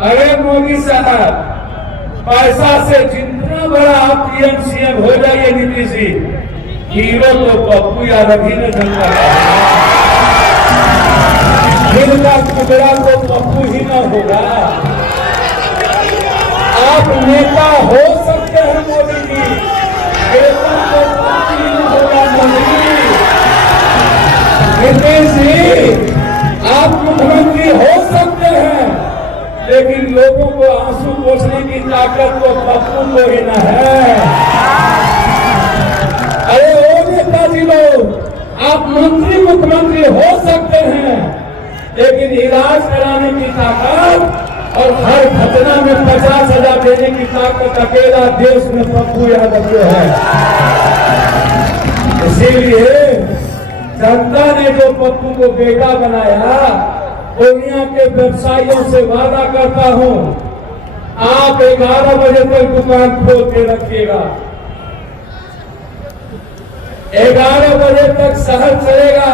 अरे मोदी साहब, पैसा से जितना बड़ा आप पीएम सीएम हो जाइए नीतीश जी, हीरो तो पप्पू यादव ही ने जनता दिल का टुकड़ा तो पप्पू ही न होगा। आप नेता हो सकते हैं मोदी जी, वेतन तो पप्पू ही न होगा मोदी जी। नीतीश जी आप मुख्यमंत्री हो सकते हैं, लेकिन लोगों को आंसू पोंछने की ताकत तो पप्पू को ही न है। अरे ओ नेताजी लोग, आप मंत्री मुख्यमंत्री हो सकते हैं, लेकिन इलाज कराने की ताकत और हर घटना में 50,000 देने की ताकत अकेला देश में पप्पू यादव को है। इसीलिए जनता ने जो पप्पू को बेटा बनाया, पूर्णिया के व्यवसायियों से वादा करता हूं, आप 11 बजे तक दुकान खोल के रखिएगा। 11 बजे तक शहर चलेगा।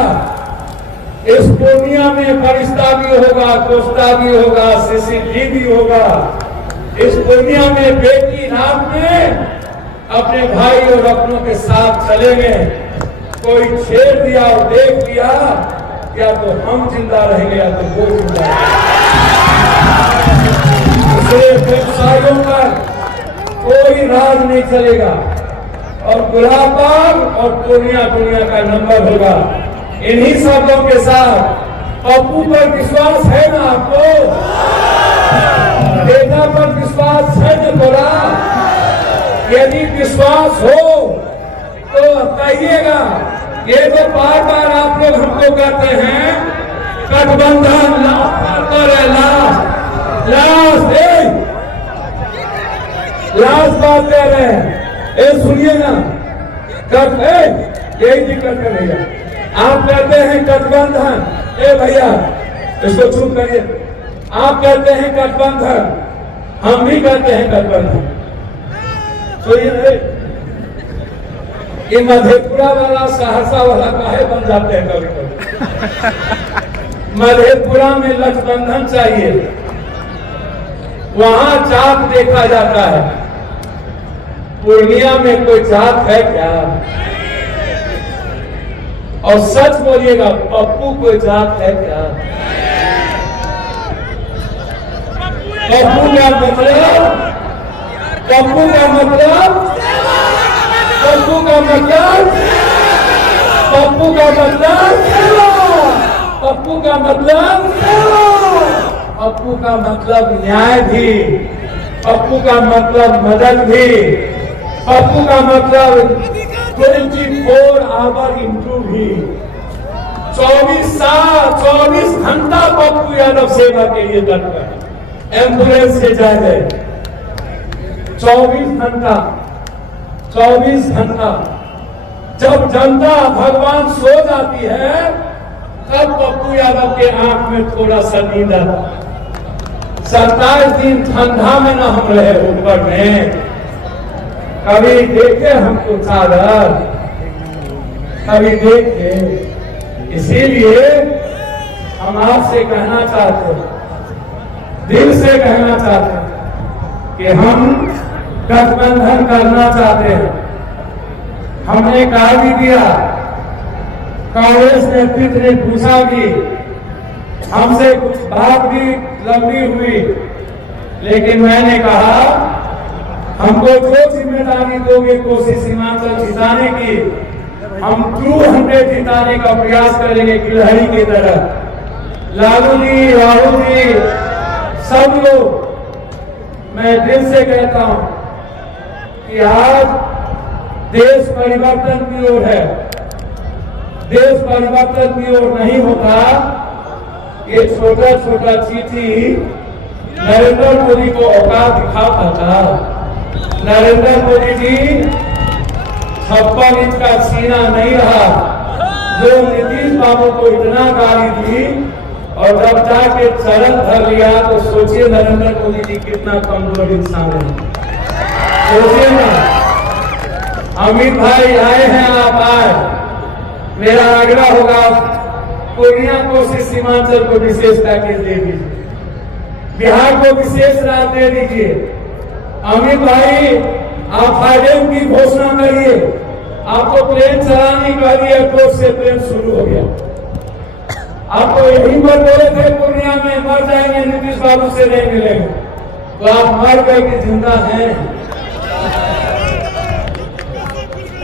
इस पूर्णिया में फरिश्ता भी होगा, कोस्ता भी होगा, सीसीटीवी होगा। इस पूर्णिया में बेटी रात में अपने भाई और अपनों के साथ चलेंगे। कोई छेड़ दिया और देख लिया, या तो हम जिंदा रहेंगे या तो वो जिंदा रहेंगे। व्यवसायों पर कोई राज नहीं चलेगा और गुलाबाग और पूर्णिया दुनिया का नंबर होगा। इन्हीं शब्दों के साथ पप्पू पर विश्वास है ना आपको? बेटा पर विश्वास है ना बोला? यदि विश्वास हो तो कहिएगा। ये तो बार बार आप लोग हमको कहते हैं गठबंधन लास्ट बात कह रहे हैं। ए सुनिए ना, यही दिक्कत कर रही है। आप कहते हैं गठबंधन, ए भैया इसको चुप करिए। आप कहते हैं गठबंधन, हम भी कहते हैं गठबंधन। तो ये मधेपुरा वाला सहरसा वाला काहे बन जाते हैं कभी कभी। मधेपुरा में गठबंधन चाहिए, वहां जात देखा जाता है। पूर्णिया में कोई जात है क्या? और सच बोलिएगा, पप्पू कोई जात है क्या? पप्पू का मतलब, पप्पू का मतलब, पप्पू का मतलब, पप्पू का मतलब, पप्पू का मतलब, पप्पू का मतलब न्याय भी, पप्पू का मतलब मदद भी, पप्पू का मतलब 24 आवर इंटरव्यू भी। 24 घंटा पप्पू यादव सेवा के लिए तत्पर, एम्बुलेंस से जाए 24 घंटा। 24 घंटा जब जनता भगवान सो जाती है, तब पप्पू यादव के आंख में थोड़ा सा नींद आता। 27 दिन ठंडा में न हम रहे ऊपर में, कभी देखे हमको चादर, कभी देखे। इसीलिए हम आपसे कहना चाहते हैं, दिल से कहना चाहते हैं कि हम गठबंधन करना चाहते हैं। हमने कहा भी दिया, कांग्रेस नेतृत्व ने पूछा भी, हमसे कुछ बात भी लंबी हुई, लेकिन मैंने कहा हमको जो जिम्मेदारी दोगे कोसी सीमांचल जिताने की, हम 200 जिताने का प्रयास करेंगे गिलहरी की तरह। लालू जी, राहुल जी, सब लोग, मैं दिल से कहता हूं कि आज देश परिवर्तन की ओर है। देश परिवर्तन की ओर नहीं होता, ये छोटा छोटा चिट्ठी नरेंद्र मोदी को औकात दिखाता था। नरेंद्र मोदी जी 56 इंच का सीना नहीं रहा, जो नीतीश बाबू को इतना गाली दी और जब जाके चरण धर लिया, तो सोचिए नरेंद्र मोदी जी कितना कमजोर इंसान है। सोचिए ना, अमित भाई आए हैं, आप आए, मेरा आग्रह होगा पूर्णिया कोसी सीमांचल को विशेष पैकेज दे दीजिए। बिहार को विशेष राज्य दे दीजिए। अमित भाई, आप फाइडेम की घोषणा करिए। आपको प्लेन चलाने के लिए एयरपोर्ट से प्लेन शुरू हो गया। आपको यही पर बोले थे पूर्णिया में मर जाएंगे, नीतीश बाबू से नहीं मिलेंगे, तो आप मर गए कि जिंदा हैं।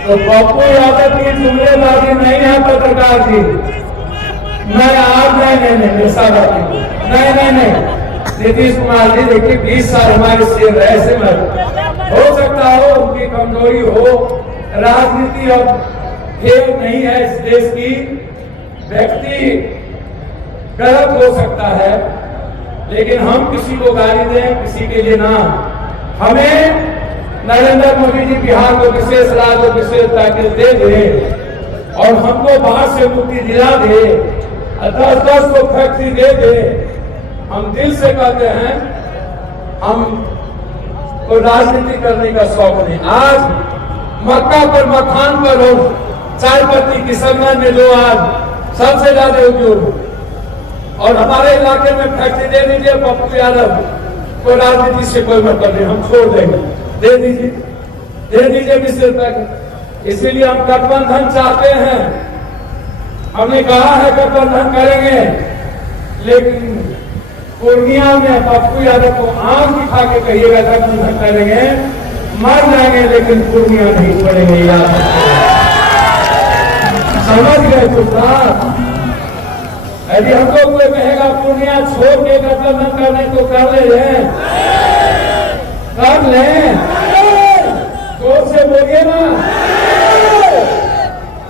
तो पप्पू यादव की जुमलेबाजी नहीं है पत्रकार जी। मैं आज नहीं ऐसा नहीं नीतीश कुमार जी, देखिए 20 साल हमारे शेर ऐसे मत हो सकता हो, उनकी कमजोरी हो, राजनीति अब खेल नहीं है इस देश की, व्यक्ति गलत हो सकता है, लेकिन हम किसी को गाली दें, किसी के लिए ना। हमें नरेंद्र मोदी जी बिहार को विशेष राज्य विशेष पैकेज दे दे और हमको बाहर से मुक्ति दिला दे, 10-10 को फैक्ट्री दे दे। हम दिल से कहते हैं, हम को राजनीति करने का शौक नहीं। आज मक्का पर मखान पर हो, चाय पत्ती किशनगंज में जो आज सबसे ज्यादा उद्योग, और हमारे इलाके में फैक्ट्री दे दीजिए। पप्पू यादव को राजनीति से कोई मतलब नहीं, हम छोड़ देंगे, दे दीजिए विशेष पैकेज। इसीलिए हम गठबंधन चाहते हैं, हमने कहा है गठबंधन करेंगे, लेकिन पूर्णिया में पप्पू यादव को आंख दिखा के कहिएगा गठबंधन करेंगे, मर जाएंगे लेकिन पूर्णिया नहीं पड़ेंगे। याद समझ गए चुपचाप। यदि हमको कोई कहेगा पूर्णिया छोड़ के गठबंधन करने तो कर ले, जोर से बोलिए ना,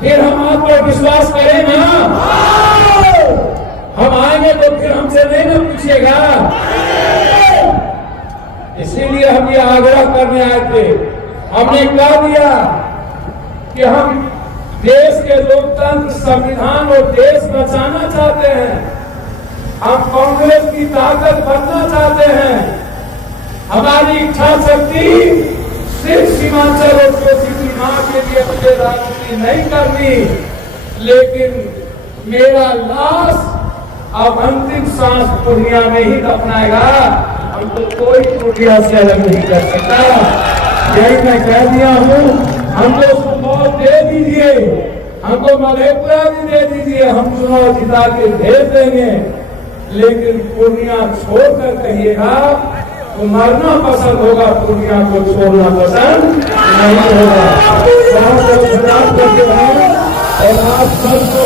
फिर हम आप पर विश्वास करें ना। हम आएंगे तो फिर हमसे नहीं ना पूछिएगा। इसीलिए हम ये आग्रह करने आए थे। हमने कह दिया कि हम देश के लोकतंत्र, संविधान और देश बचाना चाहते हैं। हम कांग्रेस की ताकत बनना चाहते हैं। हमारी इच्छा शक्ति सिर्फ सीमांचल और कोसी की मां के लिए मुझे राजनीति नहीं करनी, लेकिन मेरा लाश अब अंतिम सांस पूर्णिया में ही दफनाएगा। हमको कोई पूर्णिया से अलग नहीं कर सकता। यही मैं कह दिया हूँ। हमको मौत दे दीजिए, हमको मधेपुरा भी दे दीजिए, हम चुनाव जिता के भेज देंगे, लेकिन पूर्णिया छोड़कर कहिएगा तो मरना पसंद होगा, पूर्णिया को छोड़ना पसंद नहीं होगा। खराब करके हैं और आप सबको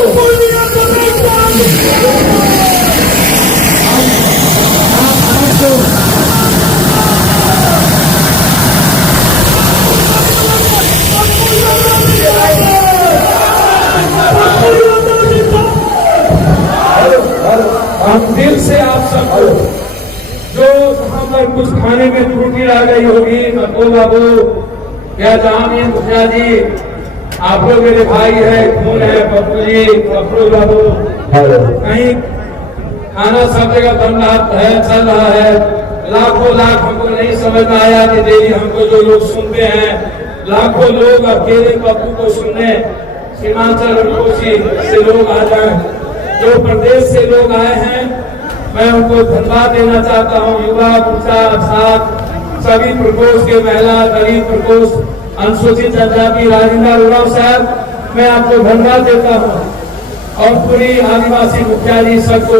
हम दिल से आप सबको, जो यहाँ पर कुछ खाने में त्रुटि आ गई होगी, नकुल बाबू या जामिन मुखिया जी, आप लोग मेरे भाई है, खून है, पप्पू जी, पप्पू बाबू, कहीं खाना सब जगह बन रहा है, चल रहा है, लाखों लाख हमको नहीं समझ में आया कि डेली हमको जो लोग सुनते हैं, लाखों लोग अकेले पप्पू को सुनने सीमांचल और कोसी से लोग आ जाए, जो प्रदेश से लोग आए हैं, मैं उनको धन्यवाद देना चाहता हूँ। युवा मोर्चा साथ सभी प्रकोष्ठ के महिला, गरीब प्रकोष्ठ, अनुसूचित जनजाति, राजेंद्र उराव साहब, मैं आपको धन्यवाद देता हूँ और पूरी आदिवासी मुखिया जी सबको